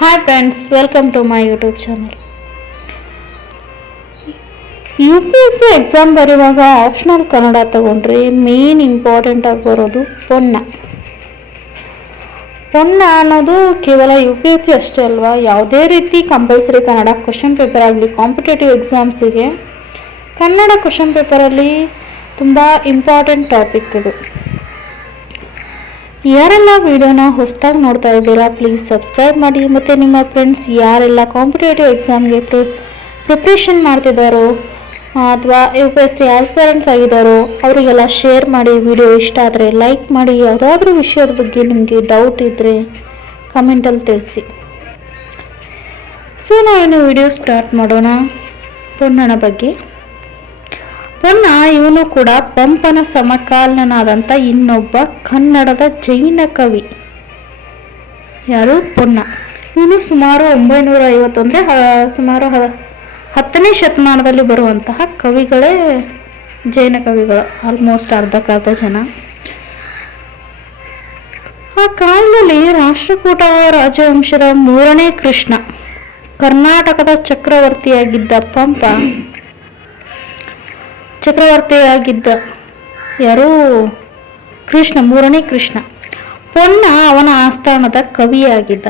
Hi friends welcome to my YouTube channel UPSC exam ಬರೆಯುವಾಗ optional Kannada ತಗೊಂಡ್ರೆ main important ಆಗಿ ಬರೋದು ಪೊನ್ನ. ಪೊನ್ನ ಅನ್ನೋದು ಕೇವಲ ಯು ಪಿ ಎಸ್ ಸಿ ಅಷ್ಟೇ ಅಲ್ವಾ? ಯಾವುದೇ ರೀತಿ ಕಂಪಲ್ಸರಿ ಕನ್ನಡ ಕ್ವಶನ್ ಪೇಪರ್ ಆಗಲಿ ಕಾಂಪಿಟೇಟಿವ್ ಎಕ್ಸಾಮ್ಸಿಗೆ ಕನ್ನಡ ಕ್ವಶನ್ ಪೇಪರಲ್ಲಿ ತುಂಬ ಇಂಪಾರ್ಟೆಂಟ್ ಟಾಪಿಕ್ ಇದು. ಯಾರೆಲ್ಲ ವಿಡಿಯೋನ ಹೊಸದಾಗಿ ನೋಡ್ತಾ ಇದ್ದೀರಾ ಪ್ಲೀಸ್ ಸಬ್ಸ್ಕ್ರೈಬ್ ಮಾಡಿ. ಮತ್ತು ನಿಮ್ಮ ಫ್ರೆಂಡ್ಸ್ ಯಾರೆಲ್ಲ ಕಾಂಪಿಟೇಟಿವ್ ಎಕ್ಸಾಮ್ಗೆ ಪ್ರಿ ಪ್ರಿಪ್ರೇಷನ್ ಮಾಡ್ತಿದ್ದಾರೋ, ಅಥವಾ U P S C aspirants ಆಗಿದ್ದಾರೋ, ಅವರಿಗೆಲ್ಲ ಶೇರ್ ಮಾಡಿ ವಿಡಿಯೋ ಇಷ್ಟ ಆದರೆ ಲೈಕ್ ಮಾಡಿ. ಯಾವುದಾದ್ರೂ ವಿಷಯದ ಬಗ್ಗೆ ನಿಮಗೆ ಡೌಟ್ ಇದ್ದರೆ ಕಮೆಂಟಲ್ಲಿ ತಿಳಿಸಿ. ಸೊ ನಾವೇನು ವಿಡಿಯೋ ಸ್ಟಾರ್ಟ್ ಮಾಡೋಣ. ಪೊನ್ನಣ ಬಗ್ಗೆ. ಪೊನ್ನ ಇವನು ಕೂಡ ಪಂಪನ ಸಮಕಾಲೀನಾದಂಥ ಇನ್ನೊಬ್ಬ ಕನ್ನಡದ ಜೈನ ಕವಿ. ಯಾರು? ಪೊನ್ನ. ಇವನು ಸುಮಾರು ಒಂಬೈನೂರ ಐವತ್ತು ಅಂದರೆ ಸುಮಾರು ಹತ್ತನೇ ಶತಮಾನದಲ್ಲಿ ಬರುವಂತಹ ಕವಿಗಳೇ ಜೈನ ಕವಿಗಳು ಆಲ್ಮೋಸ್ಟ್ ಅರ್ಧಕ್ಕರ್ಧ ಜನ. ಆ ಕಾಲದಲ್ಲಿ ರಾಷ್ಟ್ರಕೂಟ ರಾಜವಂಶದ ಮೂರನೇ ಕೃಷ್ಣ, ಕರ್ನಾಟಕದ ಚಕ್ರವರ್ತಿಯಾಗಿದ್ದ ಪಂಪ ಚಕ್ರವರ್ತಿಯಾಗಿದ್ದ ಯಾರು ಕೃಷ್ಣ, ಮೂರನೇ ಕೃಷ್ಣ. ಪೊನ್ನ ಅವನ ಆಸ್ಥಾನದ ಕವಿಯಾಗಿದ್ದ.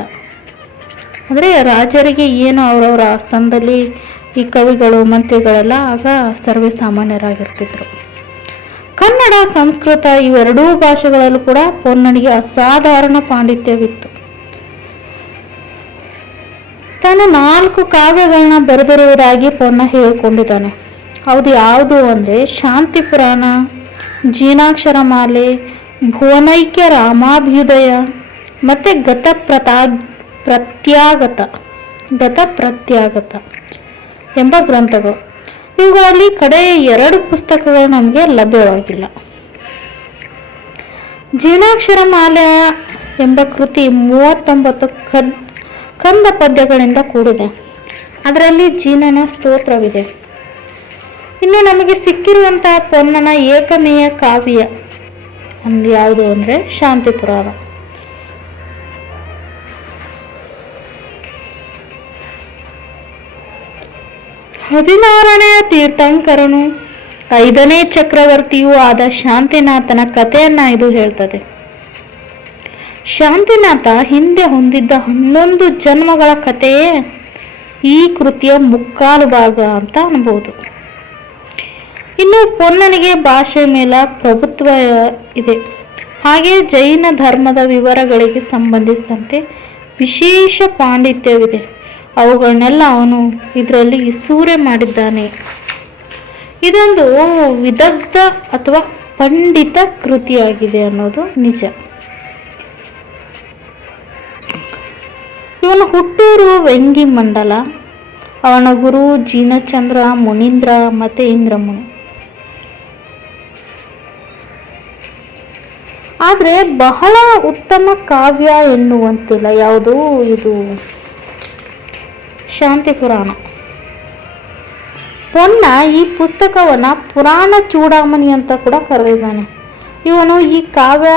ಅಂದರೆ ರಾಜರಿಗೆ ಏನು ಅವರವರ ಆಸ್ಥಾನದಲ್ಲಿ ಈ ಕವಿಗಳು, ಮಂತ್ರಿಗಳೆಲ್ಲ ಆಗ ಸರ್ವೇ ಸಾಮಾನ್ಯರಾಗಿರ್ತಿದ್ರು. ಕನ್ನಡ, ಸಂಸ್ಕೃತ ಇವೆರಡೂ ಭಾಷೆಗಳಲ್ಲೂ ಕೂಡ ಪೊನ್ನನಿಗೆ ಅಸಾಧಾರಣ ಪಾಂಡಿತ್ಯವಿತ್ತು. ತಾನು ನಾಲ್ಕು ಕಾವ್ಯಗಳನ್ನ ಬರೆದಿರುವುದಾಗಿ ಪೊನ್ನ ಹೇಳಿಕೊಂಡಿದ್ದಾನೆ. ಹೌದು, ಯಾವುದು ಅಂದರೆ ಶಾಂತಿ ಪುರಾಣ ಜೀನಾಕ್ಷರ ಮಾಲೆ, ಭುವನೈಕ್ಯ ರಾಮಾಭ್ಯುದಯ, ಮತ್ತು ಗತ ಪ್ರತಾ, ಪ್ರತ್ಯಾಗತ, ಗತ ಪ್ರತ್ಯಾಗತ ಎಂಬ ಗ್ರಂಥಗಳು. ಇವುಗಳಲ್ಲಿ ಕಡೆಯ ಎರಡು ಪುಸ್ತಕಗಳು ನಮಗೆ ಲಭ್ಯವಾಗಿಲ್ಲ. ಜೀನಾಕ್ಷರ ಮಾಲೆ ಎಂಬ ಕೃತಿ ಮೂವತ್ತೊಂಬತ್ತು ಕದ್ ಕಂದ ಪದ್ಯಗಳಿಂದ ಕೂಡಿದೆ. ಅದರಲ್ಲಿ ಜೀನನ ಸ್ತೋತ್ರವಿದೆ. ಇನ್ನು ನಮಗೆ ಸಿಕ್ಕಿರುವಂತಹ ಪೊನ್ನನ ಏಕಮೇಯ ಕಾವ್ಯ ಅಂದ್ರೆ ಯಾವುದು ಅಂದರೆ ಶಾಂತಿ ಪುರಾಣ. ಹದಿನಾರನೆಯ ತೀರ್ಥಂಕರನು ಐದನೇ ಚಕ್ರವರ್ತಿಯೂ ಆದ ಶಾಂತಿನಾಥನ ಕಥೆಯನ್ನ ಇದು ಹೇಳ್ತದೆ. ಶಾಂತಿನಾಥ ಹಿಂದೆ ಹೊಂದಿದ್ದ ಹನ್ನೊಂದು ಜನ್ಮಗಳ ಕಥೆಯೇ ಈ ಕೃತಿಯ ಮುಕ್ಕಾಲು ಭಾಗ ಅಂತ ಅನ್ಬೋದು. ಪೊನ್ನನಿಗೆ ಭಾಷೆ ಮೇಲೆ ಪ್ರಭುತ್ವ ಇದೆ. ಹಾಗೆ ಜೈನ ಧರ್ಮದ ವಿವರಗಳಿಗೆ ಸಂಬಂಧಿಸಿದಂತೆ ವಿಶೇಷ ಪಾಂಡಿತ್ಯವಿದೆ. ಅವುಗಳನ್ನೆಲ್ಲ ಅವನು ಇದರಲ್ಲಿ ಸೂರೆ ಮಾಡಿದ್ದಾನೆ. ಇದೊಂದು ವಿದಗ್ಧ ಅಥವಾ ಪಂಡಿತ ಕೃತಿಯಾಗಿದೆ ಅನ್ನೋದು ನಿಜ. ಇವನು ಹುಟ್ಟೂರು ವೆಂಗಿ ಮಂಡಲ ಅವನ ಗುರು ಜೀನಚಂದ್ರ, ಮುನೀಂದ್ರ ಮತ್ತು ಇಂದ್ರಮುನಿ. ಆದರೆ ಬಹಳ ಉತ್ತಮ ಕಾವ್ಯ ಎನ್ನುವಂತಿಲ್ಲ. ಯಾವುದು? ಇದು ಶಾಂತಿ ಪುರಾಣ. ಪೊನ್ನ ಈ ಪುಸ್ತಕವನ್ನ ಪುರಾಣ ಚೂಡಾಮಣಿ ಅಂತ ಕೂಡ ಕರೆದಿದ್ದಾನೆ. ಇವನು ಈ ಕಾವ್ಯ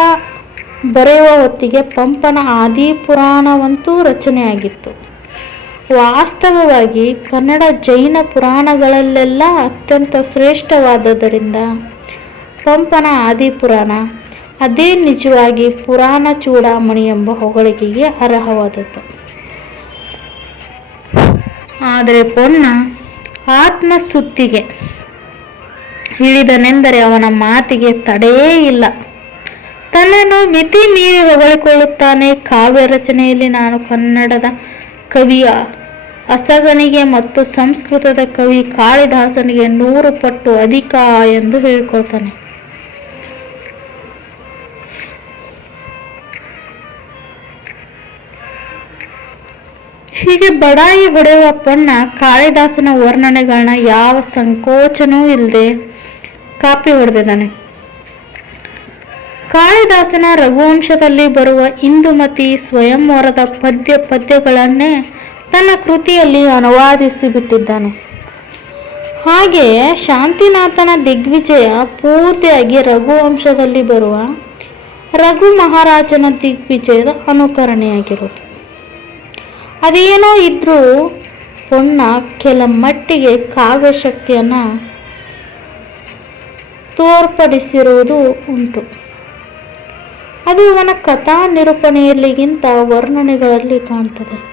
ಬರೆಯುವ ಹೊತ್ತಿಗೆ ಪಂಪನ ಆದಿ ಪುರಾಣವಂತೂ ರಚನೆಯಾಗಿತ್ತು ವಾಸ್ತವವಾಗಿ ಕನ್ನಡ ಜೈನ ಪುರಾಣಗಳಲ್ಲೆಲ್ಲ ಅತ್ಯಂತ ಶ್ರೇಷ್ಠವಾದದರಿಂದ ಪಂಪನ ಆದಿ ಪುರಾಣ ಅದೇ ನಿಜವಾಗಿ ಪುರಾಣ ಚೂಡಾಮಣಿ ಎಂಬ ಹೊಗಳಿಕೆಗೆ ಅರ್ಹವಾದದ್ದು. ಆದರೆ ಪೊನ್ನ ಆತ್ಮಸುತ್ತಿಗೆ ಇಳಿದನೆಂದರೆ ಅವನ ಮಾತಿಗೆ ತಡೆಯೇ ಇಲ್ಲ. ತನ್ನನ್ನು ಮಿತಿ ಮೀರಿ ಹೊಗಳಿಕೊಳ್ಳುತ್ತಾನೆ. ಕಾವ್ಯ ರಚನೆಯಲ್ಲಿ ನಾನು ಕನ್ನಡದ ಕವಿಯ ಅಸಗನಿಗೆ ಮತ್ತು ಸಂಸ್ಕೃತದ ಕವಿ ಕಾಳಿದಾಸನಿಗೆ ನೂರು ಪಟ್ಟು ಅಧಿಕ ಎಂದು ಹೇಳಿಕೊಳ್ತಾನೆ. ಹೀಗೆ ಬಡಾಯಿ ಹೊಡೆಯುವ ಪೊನ್ನ ಕಾಳಿದಾಸನ ವರ್ಣನೆಗಳನ್ನ ಯಾವ ಸಂಕೋಚನೂ ಇಲ್ಲದೆ ಕಾಪಿ ಹೊಡೆದಿದ್ದಾನೆ. ಕಾಳಿದಾಸನ ರಘುವಂಶದಲ್ಲಿ ಬರುವ ಇಂದುಮತಿ ಸ್ವಯಂವರದ ಪದ್ಯ ಪದ್ಯಗಳನ್ನೇ ತನ್ನ ಕೃತಿಯಲ್ಲಿ ಅನುವಾದಿಸಿ ಬಿಟ್ಟಿದ್ದಾನೆ. ಹಾಗೆಯೇ ಶಾಂತಿನಾಥನ ದಿಗ್ವಿಜಯ ಪೂರ್ತಿಯಾಗಿ ರಘುವಂಶದಲ್ಲಿ ಬರುವ ರಘು ಮಹಾರಾಜನ ದಿಗ್ವಿಜಯದ ಅನುಕರಣೆಯಾಗಿರುವುದು. ಅದೇನೋ ಇದ್ರೂ ಪೊನ್ನ ಕೆಲ ಮಟ್ಟಿಗೆ ಕಾವ್ಯಶಕ್ತಿಯನ್ನು ತೋರ್ಪಡಿಸಿರುವುದು ಉಂಟು. ಅದು ಅವನ ಕಥಾ ನಿರೂಪಣೆಯಲ್ಲಿಗಿಂತ ವರ್ಣನೆಗಳಲ್ಲಿ ಕಾಣ್ತದೆ.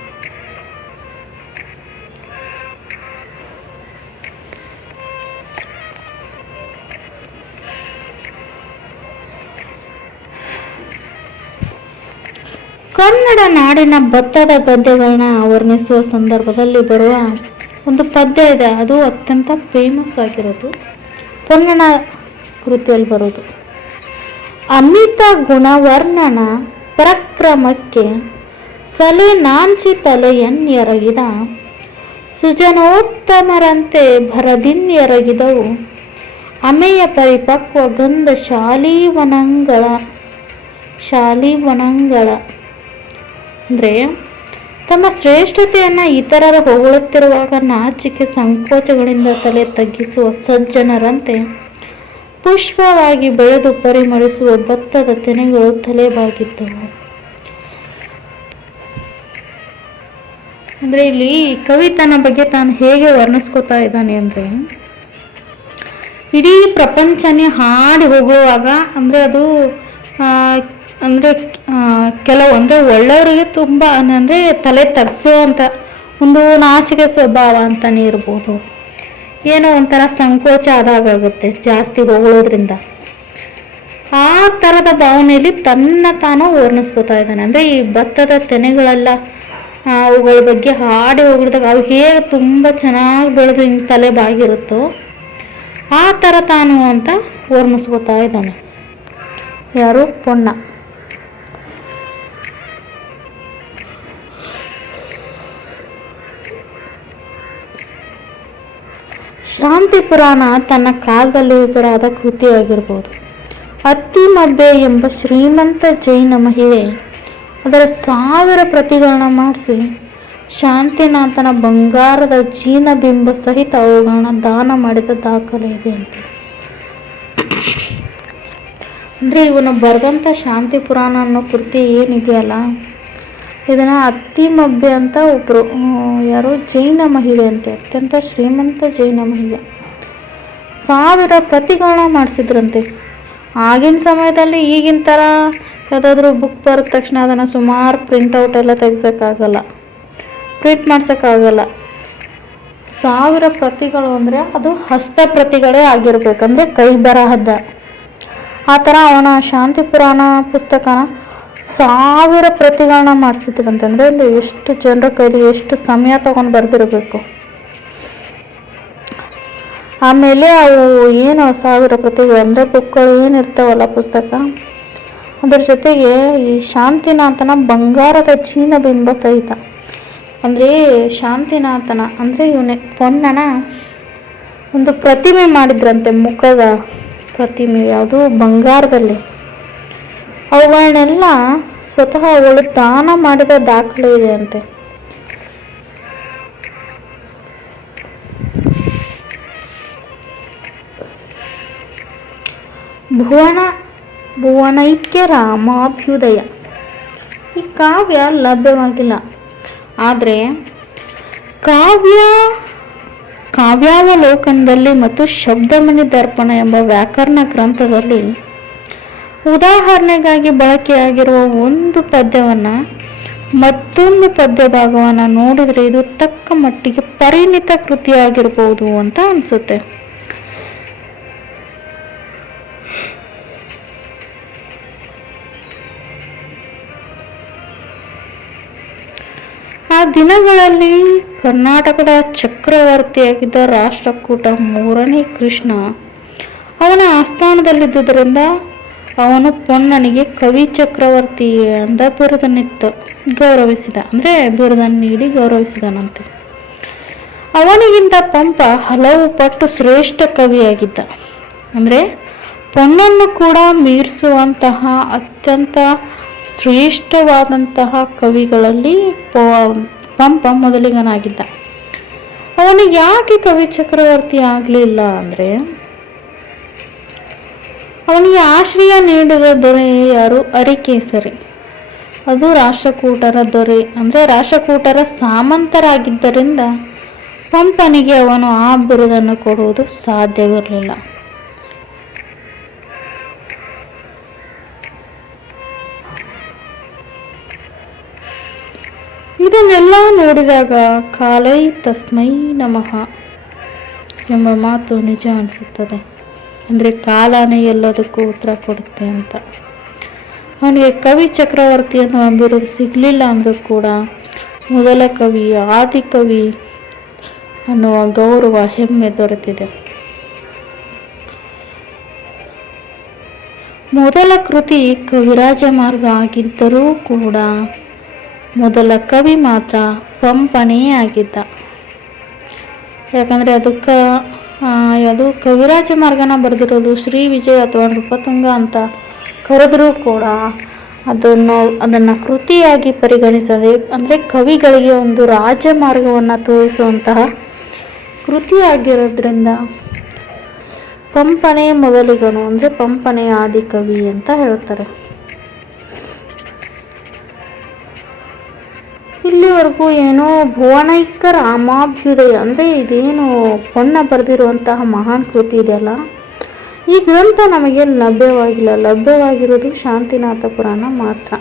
ಕನ್ನಡ ನಾಡಿನ ಭತ್ತದ ಗದ್ದೆಗಳನ್ನ ವರ್ಣಿಸುವ ಸಂದರ್ಭದಲ್ಲಿ ಬರುವ ಒಂದು ಪದ್ಯ ಇದೆ. ಅದು ಅತ್ಯಂತ ಫೇಮಸ್ ಆಗಿರೋದು. ಪೊನ್ನಣ ಕೃತಿಯಲ್ಲಿ ಬರೋದು. ಅಮಿತ ಗುಣವರ್ಣನ ಪರಕ್ರಮಕ್ಕೆ ಸಲೆ ನಾಂಚಿ ತಲೆಯನ್ನೆರಗಿದ ಸುಜನೋತ್ತಮರಂತೆ ಭರದಿನ್ಯರಗಿದವು ಅಮೆಯ ಪರಿಪಕ್ವ ಗಂಧ ಶಾಲೀವನಂಗಳ ಶಾಲೀವನಂಗಳ ಅಂದರೆ ತಮ್ಮ ಶ್ರೇಷ್ಠತೆಯನ್ನು ಇತರರ ಹೊಗಳುತ್ತಿರುವಾಗ ನಾಚಿಕೆ ಸಂಕೋಚಗಳಿಂದ ತಲೆ ತಗ್ಗಿಸುವ ಸಜ್ಜನರಂತೆ ಪುಷ್ಪವಾಗಿ ಬೆಳೆದು ಪರಿಮಳಿಸುವ ಭತ್ತದ ತೆನೆಗಳು ತಲೆಬಾಗಿದ್ದವು. ಅಂದರೆ ಇಲ್ಲಿ ಕವಿ ತನ್ನ ಬಗ್ಗೆ ತಾನು ಹೇಗೆ ವರ್ಣಿಸ್ಕೋತಾ ಇದ್ದಾನೆ ಅಂದರೆ ಇಡೀ ಪ್ರಪಂಚನೇ ಹಾಡಿ ಹೋಗುವಾಗ ಅಂದರೆ ಅದು ಅಂದರೆ ಕೆಲವು, ಅಂದರೆ ಒಳ್ಳೆಯವರಿಗೆ ತುಂಬ, ಅಂದರೆ ತಲೆ ತಗ್ಸೋವಂಥ ಒಂದು ನಾಚಿಕೆ ಸ್ವಭಾವ ಅಂತಲೇ ಇರ್ಬೋದು. ಏನೋ ಒಂಥರ ಸಂಕೋಚ ಆದಾಗುತ್ತೆ ಜಾಸ್ತಿ ಹೊಗಳೋದ್ರಿಂದ. ಆ ಥರದ ಭಾವನೆಯಲ್ಲಿ ತನ್ನ ತಾನು ವರ್ಣಿಸ್ಕೋತಾ ಇದ್ದಾನೆ. ಅಂದರೆ ಈ ಭತ್ತದ ತೆನೆಗಳೆಲ್ಲ ಅವುಗಳ ಬಗ್ಗೆ ಹಾಡಿ ಹೋಗಿದಾಗ ಅವು ಹೇಗೆ ತುಂಬ ಚೆನ್ನಾಗಿ ಬೆಳೆದು ಹಿಂಗೆ ತಲೆ ಬಾಗಿರುತ್ತೋ, ಆ ಥರ ತಾನು ಅಂತ ವರ್ಣಿಸ್ಕೋತಾ ಇದ್ದಾನೆ. ಯಾರು? ಪೊನ್ನ ಶಾಂತಿ ಪುರಾಣ ತನ್ನ ಕಾಲದಲ್ಲಿ ಹೆಸರಾದ ಕೃತಿಯಾಗಿರ್ಬೋದು. ಅತ್ತಿಮಬ್ಬೆ ಎಂಬ ಶ್ರೀಮಂತ ಜೈನ ಮಹಿಳೆ ಅದರ ಸಾವಿರ ಪ್ರತಿಗಳನ್ನ ಮಾಡಿಸಿ ಶಾಂತಿನಾಥನ ಬಂಗಾರದ ಜೀನಬಿಂಬ ಸಹಿತ ಅವುಗಳನ್ನ ದಾನ ಮಾಡಿದ ದಾಖಲೆ ಇದೆ ಅಂತ. ಅಂದರೆ ಇವನು ಬರೆದಂಥ ಶಾಂತಿ ಪುರಾಣ ಅನ್ನೋ ಕೃತಿ ಏನಿದೆಯಲ್ಲ ಇದನ್ನು ಅತ್ತಿಮಬ್ಬೆ ಅಂತ ಒಬ್ಬರು ಯಾರು ಜೈನ ಮಹಿಳೆ ಅಂತೆ, ಅತ್ಯಂತ ಶ್ರೀಮಂತ ಜೈನ ಮಹಿಳೆ. ಸಾವಿರ ಪ್ರತಿಗಳನ್ನ ಮಾಡಿಸಿದ್ರಂತೆ. ಆಗಿನ ಸಮಯದಲ್ಲಿ ಈಗಿನ ಥರ ಯಾವುದಾದ್ರೂ ಬುಕ್ ಬರೆದ ತಕ್ಷಣ ಅದನ್ನು ಸುಮಾರು ಪ್ರಿಂಟೌಟ್ ಎಲ್ಲ ತೆಗ್ಸೋಕ್ಕಾಗಲ್ಲ ಪ್ರಿಂಟ್ ಮಾಡ್ಸೋಕ್ಕಾಗಲ್ಲ. ಸಾವಿರ ಪ್ರತಿಗಳು ಅಂದರೆ ಅದು ಹಸ್ತ ಪ್ರತಿಗಳೇ ಆಗಿರ್ಬೇಕಂದ್ರೆ ಕೈ ಬರಹದ. ಆ ಥರ ಅವನ ಶಾಂತಿ ಪುರಾಣ ಪುಸ್ತಕನ ಸಾವಿರ ಪ್ರತಿಗಳನ್ನ ಮಾಡಿಸಿದ್ರಂತಂದರೆ ಒಂದು ಎಷ್ಟು ಜನರ ಕೈಲಿ ಎಷ್ಟು ಸಮಯ ತಗೊಂಡು ಬರೆದಿರಬೇಕು. ಆಮೇಲೆ ಅವು ಏನು ಸಾವಿರ ಪ್ರತಿಗಳು ಅಂದರೆ ಬುಕ್ಗಳು ಏನಿರ್ತಾವಲ್ಲ ಪುಸ್ತಕ? ಅದ್ರ ಜೊತೆಗೆ ಈ ಶಾಂತಿನಾಥನ ಬಂಗಾರದ ಚೀನಬಿಂಬ ಸಹಿತ. ಅಂದರೆ ಶಾಂತಿನಾಥನ ಅಂದರೆ ಇವನೇ ಪೊನ್ನನ ಒಂದು ಪ್ರತಿಮೆ ಮಾಡಿದ್ರಂತೆ ಮುಖದ ಪ್ರತಿಮೆ, ಯಾವುದು ಬಂಗಾರದಲ್ಲಿ. ಅವುಗಳನ್ನೆಲ್ಲ ಸ್ವತಃ ಅವಳು ದಾನ ಮಾಡಿದ ದಾಖಲೆ ಇದೆ ಅಂತೆ. ಭುವನ, ಭುವನೈಕ್ಯ ರಾಮಾಭ್ಯುದಯ. ಈ ಕಾವ್ಯ ಲಭ್ಯವಾಗಿಲ್ಲ. ಆದರೆ ಕಾವ್ಯ, ಕಾವ್ಯಾವಲೋಕನದಲ್ಲಿ ಮತ್ತು ಶಬ್ದಮಣಿ ದರ್ಪಣ ಎಂಬ ವ್ಯಾಕರಣ ಗ್ರಂಥದಲ್ಲಿ ಉದಾಹರಣೆಗಾಗಿ ಬಳಕೆಯಾಗಿರುವ ಒಂದು ಪದ್ಯವನ್ನು ಮತ್ತೊಂದು ಪದ್ಯ ಭಾಗವನ್ನು ನೋಡಿದರೆ ಇದು ತಕ್ಕ ಮಟ್ಟಿಗೆ ಪರಿಣಿತ ಕೃತಿಯಾಗಿರ್ಬೋದು ಅಂತ ಅನಿಸುತ್ತೆ. ಆ ದಿನಗಳಲ್ಲಿ ಕರ್ನಾಟಕದ ಚಕ್ರವರ್ತಿಯಾಗಿದ್ದ ರಾಷ್ಟ್ರಕೂಟ ಮೂರನೇ ಕೃಷ್ಣ ಅವನ ಆಸ್ಥಾನದಲ್ಲಿದ್ದುದರಿಂದ ಅವನು ಪೊನ್ನನಿಗೆ ಕವಿ ಚಕ್ರವರ್ತಿ ಅಂತ ಬಿರುದನ್ನಿತ್ತು, ಗೌರವಿಸಿದ. ಅಂದರೆ ಬಿರುದನ್ನು ನೀಡಿ ಗೌರವಿಸಿದನಂತೆ. ಅವನಿಗಿಂತ ಪಂಪ ಹಲವು ಪಟ್ಟು ಶ್ರೇಷ್ಠ ಕವಿಯಾಗಿದ್ದ. ಅಂದರೆ ಪೊನ್ನನ್ನು ಕೂಡ ಮೀರಿಸುವಂತಹ ಅತ್ಯಂತ ಶ್ರೇಷ್ಠವಾದಂತಹ ಕವಿಗಳಲ್ಲಿ ಪಂಪ ಮೊದಲಿಗನಾಗಿದ್ದ. ಅವನಿಗೆ ಯಾಕೆ ಕವಿ ಚಕ್ರವರ್ತಿ ಆಗಲಿಲ್ಲ ಅಂದರೆ ಅವನಿಗೆ ಆಶ್ರಯ ನೀಡಿದ ದೊರೆ ಯಾರು? ಅರಿಕೇಸರಿ. ಅದು ರಾಷ್ಟ್ರಕೂಟರ ದೊರೆ. ಅಂದರೆ ರಾಷ್ಟ್ರಕೂಟರ ಸಾಮಂತರಾಗಿದ್ದರಿಂದ ಪಂಪನಿಗೆ ಅವನು ಆ ಬಿರುದನ್ನು ಕೊಡುವುದು ಸಾಧ್ಯವಿರಲಿಲ್ಲ. ಇದನ್ನೆಲ್ಲ ನೋಡಿದಾಗ ಕಾಲೈ ತಸ್ಮೈ ನಮಃ ಎಂಬ ಮಾತು ನಿಜ ಅನಿಸುತ್ತದೆ. ಅಂದರೆ ಕಾಲನೇ ಎಲ್ಲದಕ್ಕೂ ಉತ್ತರ ಕೊಡುತ್ತೆ ಅಂತ. ಅವನಿಗೆ ಕವಿ ಚಕ್ರವರ್ತಿಯನ್ನು ಅಂಬಿರೋದು ಬಿರುದು ಸಿಗಲಿಲ್ಲ ಅಂದರೂ ಕೂಡ ಮೊದಲ ಕವಿ, ಆದಿ ಕವಿ ಅನ್ನುವ ಗೌರವ ಹೆಮ್ಮೆ ದೊರೆತಿದೆ. ಮೊದಲ ಕೃತಿ ಕವಿರಾಜ ಮಾರ್ಗ ಆಗಿದ್ದರೂ ಕೂಡ ಮೊದಲ ಕವಿ ಮಾತ್ರ ಪಂಪನೇ ಆಗಿದ್ದ. ಯಾಕಂದರೆ ಅದಕ್ಕೆ ಅದು ಕವಿರಾಜ ಮಾರ್ಗನ ಬರೆದಿರೋದು ಶ್ರೀ ವಿಜಯ ಅಥವಾ ನೃಪತುಂಗ ಅಂತ ಕರೆದರೂ ಕೂಡ ಅದನ್ನು ಅದನ್ನು ಕೃತಿಯಾಗಿ ಪರಿಗಣಿಸದೆ, ಅಂದರೆ ಕವಿಗಳಿಗೆ ಒಂದು ರಾಜಮಾರ್ಗವನ್ನು ತೋರಿಸುವಂತಹ ಕೃತಿಯಾಗಿರೋದ್ರಿಂದ ಪಂಪನೆ ಮೊದಲಿಗನು, ಅಂದರೆ ಪಂಪನೇ ಆದಿಕವಿ ಅಂತ ಹೇಳ್ತಾರೆ. ಇಲ್ಲಿವರೆಗೂ ಏನೋ ಭುವನೈಕ ರಾಮಾಭ್ಯುದಯ ಅಂದರೆ ಇದೇನು ಪೊನ್ನ ಬರೆದಿರುವಂತಹ ಮಹಾನ್ ಕೃತಿ ಇದೆಯಲ್ಲ? ಈ ಗ್ರಂಥ ನಮಗೆ ಲಭ್ಯವಾಗಿಲ್ಲ. ಲಭ್ಯವಾಗಿರೋದು ಶಾಂತಿನಾಥ ಪುರಾಣ ಮಾತ್ರ.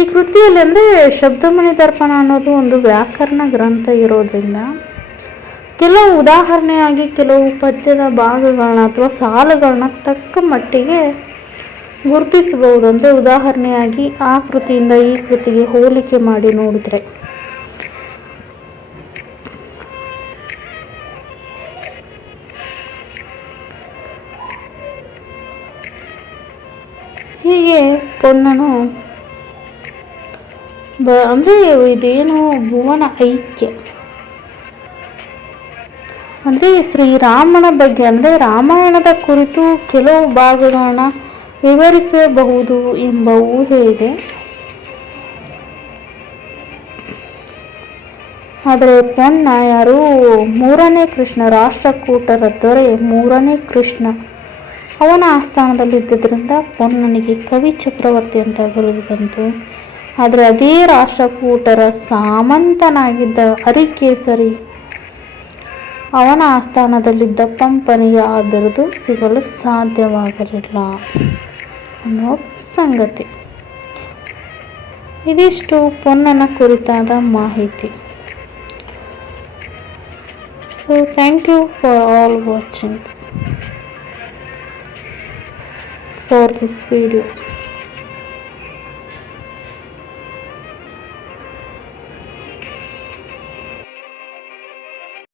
ಈ ಕೃತಿಯಲ್ಲಿ ಅಂದರೆ ಶಬ್ದಮಣಿ ದರ್ಪಣ ಅನ್ನೋದು ಒಂದು ವ್ಯಾಕರಣ ಗ್ರಂಥ ಇರೋದ್ರಿಂದ ಕೆಲವು ಉದಾಹರಣೆಯಾಗಿ ಕೆಲವು ಪದ್ಯದ ಭಾಗಗಳನ್ನ ಅಥವಾ ಸಾಲುಗಳನ್ನ ತಕ್ಕ ಮಟ್ಟಿಗೆ ಗುರುತಿಸಬಹುದು ಅಂದರೆ ಉದಾಹರಣೆಯಾಗಿ ಆ ಕೃತಿಯಿಂದ ಈ ಕೃತಿಗೆ ಹೋಲಿಕೆ ಮಾಡಿ ನೋಡಿದರೆ. ಹೀಗೆ ಪೊನ್ನನು ಬ ಅಂದರೆ ಇದೇನು ಭುವನ ಐಕ್ಯ. ಅಂದರೆ ಶ್ರೀರಾಮನ ಬಗ್ಗೆ, ಅಂದರೆ ರಾಮಾಯಣದ ಕುರಿತು ಕೆಲವು ಭಾಗಗಳನ್ನ ವಿವರಿಸಬಹುದು ಎಂಬ ಊಹೆ ಇದೆ ಆದರೆ ಪೊನ್ನ ಯಾರು ಮೂರನೇ ಕೃಷ್ಣ ರಾಷ್ಟ್ರಕೂಟರ ದೊರೆ ಮೂರನೇ ಕೃಷ್ಣ. ಅವನ ಆಸ್ಥಾನದಲ್ಲಿದ್ದರಿಂದ ಪೊನ್ನನಿಗೆ ಕವಿ ಚಕ್ರವರ್ತಿ ಅಂತ ಬರೆದು ಬಂತು. ಆದರೆ ಅದೇ ರಾಷ್ಟ್ರಕೂಟರ ಸಾಮಂತನಾಗಿದ್ದ ಹರಿಕೇಸರಿ ಅವನ ಆಸ್ಥಾನದಲ್ಲಿದ್ದ ಪಂಪನಿಗೆ ಆ ಸಿಗಲು ಸಾಧ್ಯವಾಗಲಿಲ್ಲ. ಅನ್ನೋ ಸಂಗತಿ ಇದಿಷ್ಟು ಪೊನ್ನನ ಕುರಿತಾದ ಮಾಹಿತಿ so thank you for all watching for this video